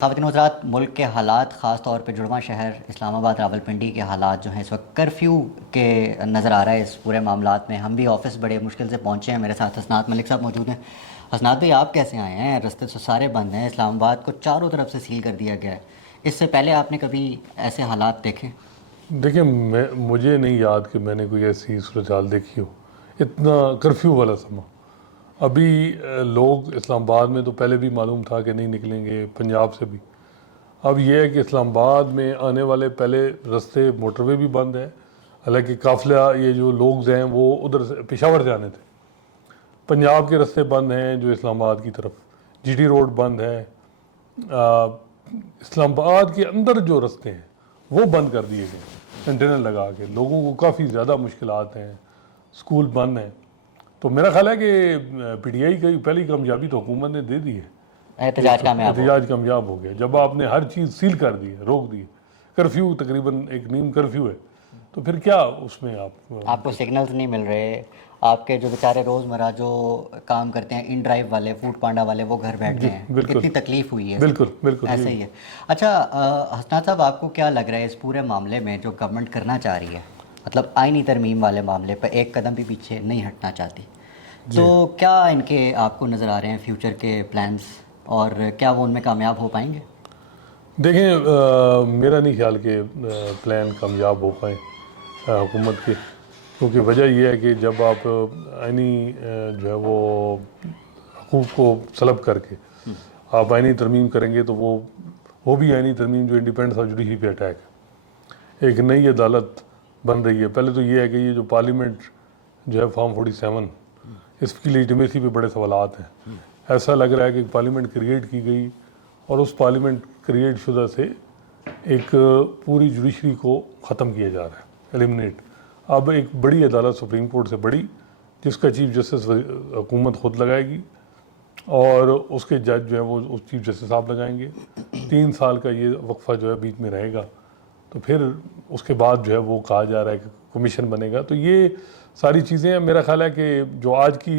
خواتین و حضرات، ملک کے حالات خاص طور پہ جڑواں شہر اسلام آباد راولپنڈی کے حالات جو ہیں اس وقت کرفیو کے نظر آ رہا ہے اس پورے معاملات میں. ہم بھی آفس بڑے مشکل سے پہنچے ہیں. میرے ساتھ حسنات ملک صاحب موجود ہیں. حسنات بھائی، آپ کیسے آئے ہیں؟ رستے تو سارے بند ہیں، اسلام آباد کو چاروں طرف سے سیل کر دیا گیا ہے. اس سے پہلے آپ نے کبھی ایسے حالات دیکھے؟ دیکھیں، مجھے نہیں یاد کہ میں نے کوئی ایسی صورتحال دیکھی ہو. اتنا کرفیو والا سما. ابھی لوگ اسلام آباد میں تو پہلے بھی معلوم تھا کہ نہیں نکلیں گے، پنجاب سے بھی. اب یہ ہے کہ اسلام آباد میں آنے والے پہلے رستے موٹر وے بھی بند ہے. حالانکہ قافلہ یہ جو لوگ ہیں وہ ادھر سے پشاور سے آنے تھے. پنجاب کے رستے بند ہیں جو اسلام آباد کی طرف. جی ٹی روڈ بند ہے. اسلام آباد کے اندر جو رستے ہیں وہ بند کر دیے گئے کنٹینر لگا کے. لوگوں کو کافی زیادہ مشکلات ہیں. اسکول بند ہیں. تو میرا خیال ہے کہ پی ٹی آئی کی پہلی کامیابی تو حکومت نے دے دی ہے. احتجاج کامیاب ہو. احتجاج کامیاب ہو گیا جب آپ نے ہر چیز سیل کر دی ہے، روک دی. کرفیو تقریباً ایک نیم کرفیو ہے. تو پھر کیا اس میں آپ کو سگنلز نہیں مل رہے. آپ کے جو بیچارے روزمرہ جو کام کرتے ہیں، ان ڈرائیو والے، فوڈ پانڈا والے، وہ گھر بیٹھے ہیں. بالکل اتنی تکلیف ہوئی ہے. بالکل بالکل ایسا ہی ہے. اچھا حسنات صاحب، آپ کو کیا لگ رہا ہے اس پورے معاملے میں جو گورنمنٹ کرنا چاہ رہی ہے، مطلب آئینی ترمیم والے معاملے پہ ایک قدم بھی پیچھے نہیں ہٹنا چاہتی، تو کیا ان کے آپ کو نظر آ رہے ہیں فیوچر کے پلانز، اور کیا وہ ان میں کامیاب ہو پائیں گے؟ دیکھیں، میرا نہیں خیال کہ پلان کامیاب ہو پائیں حکومت کے. کیونکہ وجہ یہ ہے کہ جب آپ آئینی جو ہے وہ حقوق کو سلب کر کے آپ آئینی ترمیم کریں گے تو وہ بھی آئینی ترمیم جو انڈیپینڈنس آف جوڈیشری پہ اٹیک ہے. ایک نئی عدالت بن رہی ہے. پہلے تو یہ ہے کہ یہ جو پارلیمنٹ جو ہے فارم 47، اس کی لیجٹمیسی پہ بڑے سوالات ہیں. ایسا لگ رہا ہے کہ پارلیمنٹ کریٹ کی گئی اور اس پارلیمنٹ کریٹ شدہ سے ایک پوری جوڈیشری کو ختم کیا جا رہا ہے، ایلیمنیٹ. اب ایک بڑی عدالت سپریم کورٹ سے بڑی، جس کا چیف جسٹس حکومت خود لگائے گی، اور اس کے جج جو ہے وہ چیف جسٹس صاحب لگائیں گے. 3 سال کا یہ وقفہ جو ہے بیچ میں رہے گا. تو پھر اس کے بعد جو ہے وہ کہا جا رہا ہے کہ کمیشن بنے گا. تو یہ ساری چیزیں ہیں. میرا خیال ہے کہ جو آج کی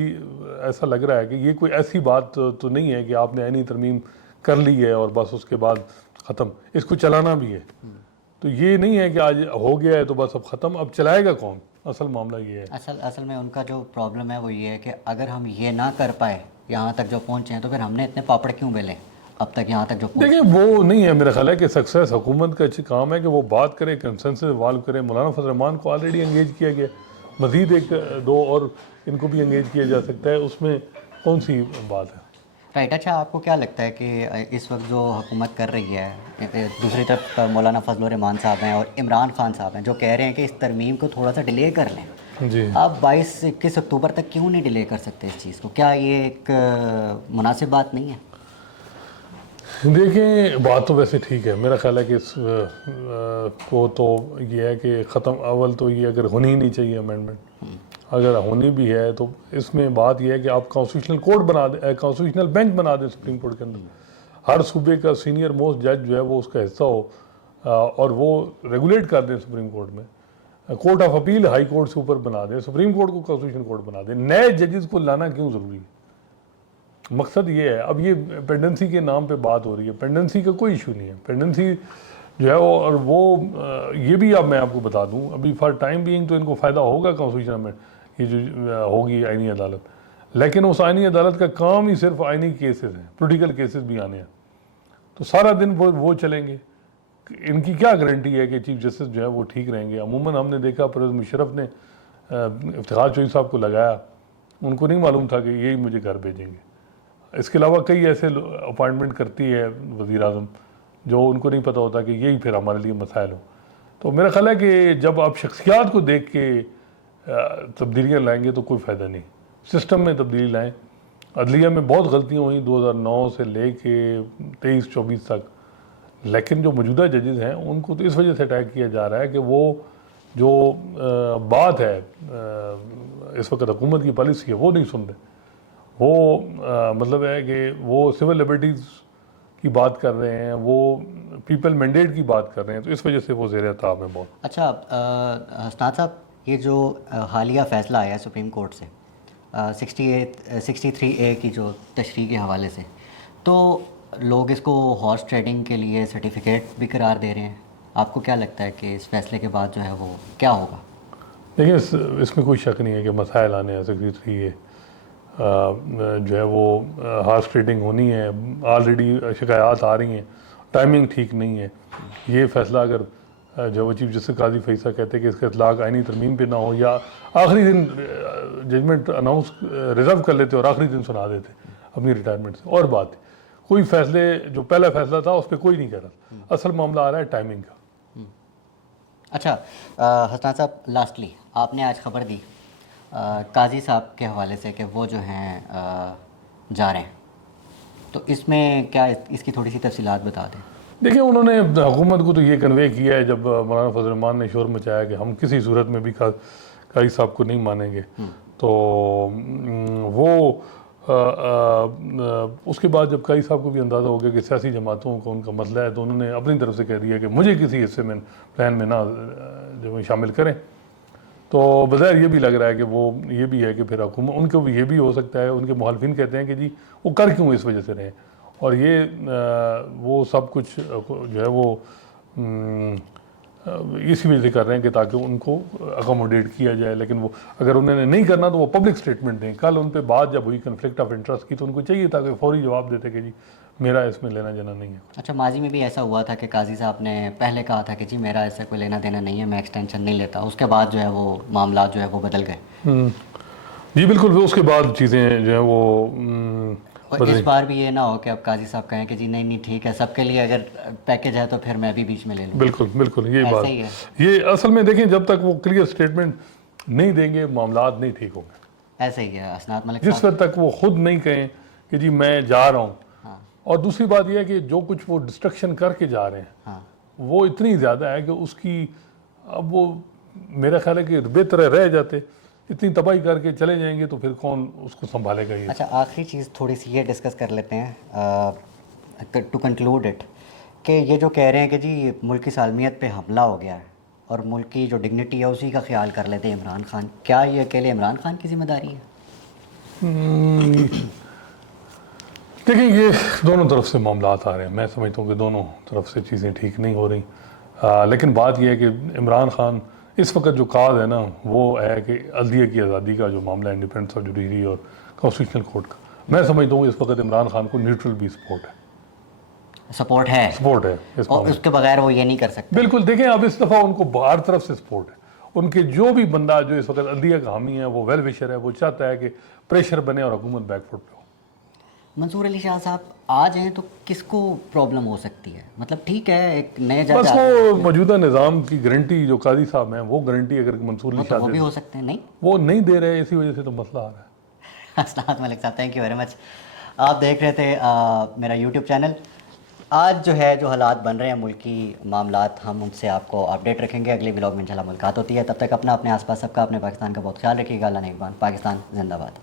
ایسا لگ رہا ہے کہ یہ کوئی ایسی بات تو نہیں ہے کہ آپ نے آئینی ترمیم کر لی ہے اور بس اس کے بعد ختم. اس کو چلانا بھی ہے. تو یہ نہیں ہے کہ آج ہو گیا ہے تو بس اب ختم. اب چلائے گا کون؟ اصل معاملہ یہ ہے. اصل میں ان کا جو پرابلم ہے وہ یہ ہے کہ اگر ہم یہ نہ کر پائے یہاں تک جو پہنچے ہیں، تو پھر ہم نے اتنے پاپڑ کیوں بیلے اب تک یہاں تک جو پہنچے. دیکھیں، وہ نہیں ہے. میرا خیال ہے کہ سکسیس حکومت کا اچھی کام ہے کہ وہ بات کرے، کنسنسس ایوالو کرے. مولانا فضل الرحمان کو آلریڈی انگیج کیا گیا. مزید 1-2 اور ان کو بھی انگیج کیا جا سکتا ہے. اس میں کون سی بات ہے؟ رائٹ. اچھا، آپ کو کیا لگتا ہے کہ اس وقت جو حکومت کر رہی ہے، دوسری طرف مولانا فضل الرحمان صاحب ہیں اور عمران خان صاحب ہیں جو کہہ رہے ہیں کہ اس ترمیم کو تھوڑا سا ڈیلے کر لیں، جی، آپ 22-21 اکتوبر تک کیوں نہیں ڈیلے کر سکتے اس چیز کو؟ کیا یہ ایک مناسب بات نہیں ہے؟ دیکھیں، بات تو ویسے ٹھیک ہے. میرا خیال ہے کہ اس کو تو یہ ہے کہ ختم. اول تو یہ اگر ہونی ہی نہیں چاہیے امینڈمنٹ. اگر ہونی بھی ہے تو اس میں بات یہ ہے کہ آپ کانسٹیٹیوشنل کورٹ بنا دیں، کانسٹیٹیوشنل بینچ بنا دیں سپریم کورٹ کے اندر. ہر صوبے کا سینئر موسٹ جج جو ہے وہ اس کا حصہ ہو، اور وہ ریگولیٹ کر دیں سپریم کورٹ میں. Court of appeal high court سے اوپر بنا دیں. سپریم کورٹ کو کانسٹیٹیوشن کورٹ بنا دیں. نئے ججز کو لانا کیوں ضروری ہے؟ مقصد یہ ہے. اب یہ پینڈنسی کے نام پہ بات ہو رہی ہے. پینڈنسی کا کوئی ایشو نہیں ہے. پینڈنسی جو ہے اور وہ یہ بھی اب میں آپ کو بتا دوں، ابھی فار ٹائم بینگ تو ان کو فائدہ ہوگا کانسٹیٹیوشن میں، یہ جو ہوگی آئینی عدالت. لیکن اس آئینی عدالت کا کام ہی صرف آئینی کیسز ہیں. پولیٹیکل کیسز بھی آنے ہیں. تو سارا دن وہ چلیں گے. ان کی کیا گارنٹی ہے کہ چیف جسٹس جو ہے وہ ٹھیک رہیں گے؟ عموماً ہم نے دیکھا پرویز مشرف نے افتخار چوہدری صاحب کو لگایا. ان کو نہیں معلوم تھا کہ یہی مجھے گھر بھیجیں گے. اس کے علاوہ کئی ایسے اپائنٹمنٹ کرتی ہے وزیر اعظم جو ان کو نہیں پتہ ہوتا کہ یہی پھر ہمارے لیے مسائل ہوں. تو میرا خیال ہے کہ جب آپ شخصیات کو دیکھ کے تبدیلیاں لائیں گے تو کوئی فائدہ نہیں. سسٹم میں تبدیلی لائیں. عدلیہ میں بہت غلطیاں ہوئیں 2009 سے لے کے 23-24 تک. لیکن جو موجودہ ججز ہیں ان کو تو اس وجہ سے اٹیک کیا جا رہا ہے کہ وہ جو بات ہے اس وقت حکومت کی پالیسی ہے وہ نہیں سن رہے. وہ مطلب ہے کہ وہ سول لبرٹیز کی بات کر رہے ہیں، وہ پیپل مینڈیٹ کی بات کر رہے ہیں. تو اس وجہ سے وہ زیر تاب ہیں بہت. اچھا حسنات صاحب، یہ جو حالیہ فیصلہ آیا ہے سپریم کورٹ سے 63A کی جو تشریح کے حوالے سے، تو لوگ اس کو ہارس ٹریڈنگ کے لیے سرٹیفکیٹ بھی قرار دے رہے ہیں. آپ کو کیا لگتا ہے کہ اس فیصلے کے بعد جو ہے وہ کیا ہوگا؟ دیکھیں اس میں کوئی شک نہیں ہے کہ مسائل آنے ہیں. سیکریٹری یہ جو ہے وہ ہارس ٹریڈنگ ہونی ہے. آلریڈی شکایات آ رہی ہیں, ٹائمنگ ٹھیک نہیں ہے. یہ فیصلہ اگر جو وہ چیف جسٹس قاضی فیصلہ کہتے ہیں کہ اس کا اطلاق آئینی ترمیم پہ نہ ہو, یا آخری دن ججمنٹ اناؤنس ریزرو کر لیتے اور آخری دن سنا دیتے اپنی ریٹائرمنٹ سے, اور بات کوئی فیصلے جو پہلا فیصلہ تھا اس پہ کوئی نہیں کر رہا. اصل معاملہ آ رہا ہے ٹائمنگ کا. اچھا حسنان صاحب, لاسٹلی آپ نے آج خبر دی قاضی صاحب کے حوالے سے کہ وہ جو ہیں جا رہے ہیں, تو اس میں کیا اس کی تھوڑی سی تفصیلات بتا دیں. دیکھیں انہوں نے حکومت کو تو یہ کنوے کیا ہے جب مولانا فضل الرحمان نے شور مچایا کہ ہم کسی صورت میں بھی قاضی صاحب کو نہیں مانیں گے, تو وہ اس کے بعد جب قاضی صاحب کو بھی اندازہ ہو گیا کہ سیاسی جماعتوں کا ان کا مسئلہ ہے, تو انہوں نے اپنی طرف سے کہہ دیا کہ مجھے کسی حصے میں پلان میں نہ جو شامل کریں. تو بظاہر یہ بھی لگ رہا ہے کہ وہ یہ بھی ہے کہ پھر حکومت ان کو بھی یہ بھی ہو سکتا ہے, ان کے مخالفین کہتے ہیں کہ جی وہ کر کیوں اس وجہ سے رہے, اور یہ وہ سب کچھ جو ہے وہ اسی وجہ سے کر رہے ہیں کہ تاکہ ان کو اکوموڈیٹ کیا جائے. لیکن وہ اگر انہوں نے نہیں کرنا تو وہ پبلک سٹیٹمنٹ دیں. کل ان پہ بات جب ہوئی کنفلکٹ آف انٹرسٹ کی, تو ان کو چاہیے تھا کہ فوری جواب دیتے کہ جی میرا اس میں لینا دینا نہیں ہے. اچھا, ماضی میں بھی ایسا ہوا تھا کہ قاضی صاحب نے پہلے کہا تھا کہ جی میرا اس سے کوئی لینا دینا نہیں ہے, میں ایکسٹینشن نہیں لیتا, اس کے بعد جو ہے وہ معاملات جو ہے وہ بدل گئے. جی بالکل, اس کے بعد چیزیں جو ہیں وہ اور اس بار بھی یہ نہ ہو کہ اب قاضی صاحب کہیں کہ جی نہیں ٹھیک ہے, سب کے لیے اگر پیکیج ہے تو پھر میں بھی بیچ میں لے لوں. بالکل بالکل, یہ ایسا بات ہی ہے. یہ اصل میں دیکھیں جب تک وہ کلیئر سٹیٹمنٹ نہیں دیں گے معاملات نہیں ٹھیک ہوں گے. ایسا ہی ہے اسناد ملک جس صاحب. وقت تک وہ خود نہیں کہیں کہ جی میں جا رہا ہوں. اور دوسری بات یہ ہے کہ جو کچھ وہ ڈسٹرکشن کر کے جا رہے ہیں وہ اتنی زیادہ ہے کہ اس کی اب وہ میرا خیال ہے کہ بہتر رہ جاتے, اتنی تباہی کر کے چلے جائیں گے تو پھر کون اس کو سنبھالے گا. یہ اچھا, آخری چیز تھوڑی سی یہ ڈسکس کر لیتے ہیں ٹو کنکلوڈ اٹ, کہ یہ جو کہہ رہے ہیں کہ جی ملک کی سالمیت پہ حملہ ہو گیا ہے اور ملک کی جو ڈگنیٹی ہے اسی کا خیال کر لیتے ہیں عمران خان, کیا یہ اکیلے عمران خان کی ذمہ داری ہے؟ دیکھیں یہ دونوں طرف سے معاملات آ رہے ہیں. میں سمجھتا ہوں کہ دونوں طرف سے چیزیں ٹھیک نہیں ہو رہی. لیکن بات یہ ہے کہ عمران خان اس وقت جو کاز ہے نا وہ ہے کہ عدلیہ کی آزادی کا جو معاملہ ہے, انڈیپینڈنس آف جوڈیشری اور کانسٹیٹیوشنل کورٹ کا, میں سمجھتا ہوں اس وقت عمران خان کو نیوٹرل بھی سپورٹ ہے. سپورٹ ہے اور اس کے بغیر وہ یہ نہیں کر سکتے. بالکل, دیکھیں اب اس دفعہ ان کو ہر طرف سے سپورٹ ہے. ان کے جو بھی بندہ جو اس وقت عدلیہ کا حامی ہے وہ ویل وشر ہے, وہ چاہتا ہے کہ پریشر بنے اور حکومت بیک فٹ پہ ہو. منصور علی شاہ صاحب آ جائیں تو کس کو پرابلم ہو سکتی ہے؟ مطلب ٹھیک ہے ایک نئے جج, بس وہ موجودہ نظام کی گارنٹی جو قاضی صاحب ہیں وہ گارنٹی اگر منصور علی شاہ وہ بھی ہو سکتے ہیں, نہیں وہ نہیں دے رہے, اسی وجہ سے تو مسئلہ آ رہا ہے. اسناد ملک صاحب تھینک یو ویری مچ. آپ دیکھ رہے تھے میرا یوٹیوب چینل. آج جو ہے جو حالات بن رہے ہیں ملکی معاملات, ہم ان سے آپ کو اپڈیٹ رکھیں گے. اگلی ولاگ میں انشاءاللہ ملاقات ہوتی ہے. تب تک اپنا اپنے آس پاس سب کا, اپنے پاکستان کا بہت خیال رکھیے گا. اللہ نگہبان. پاکستان زندہ باد.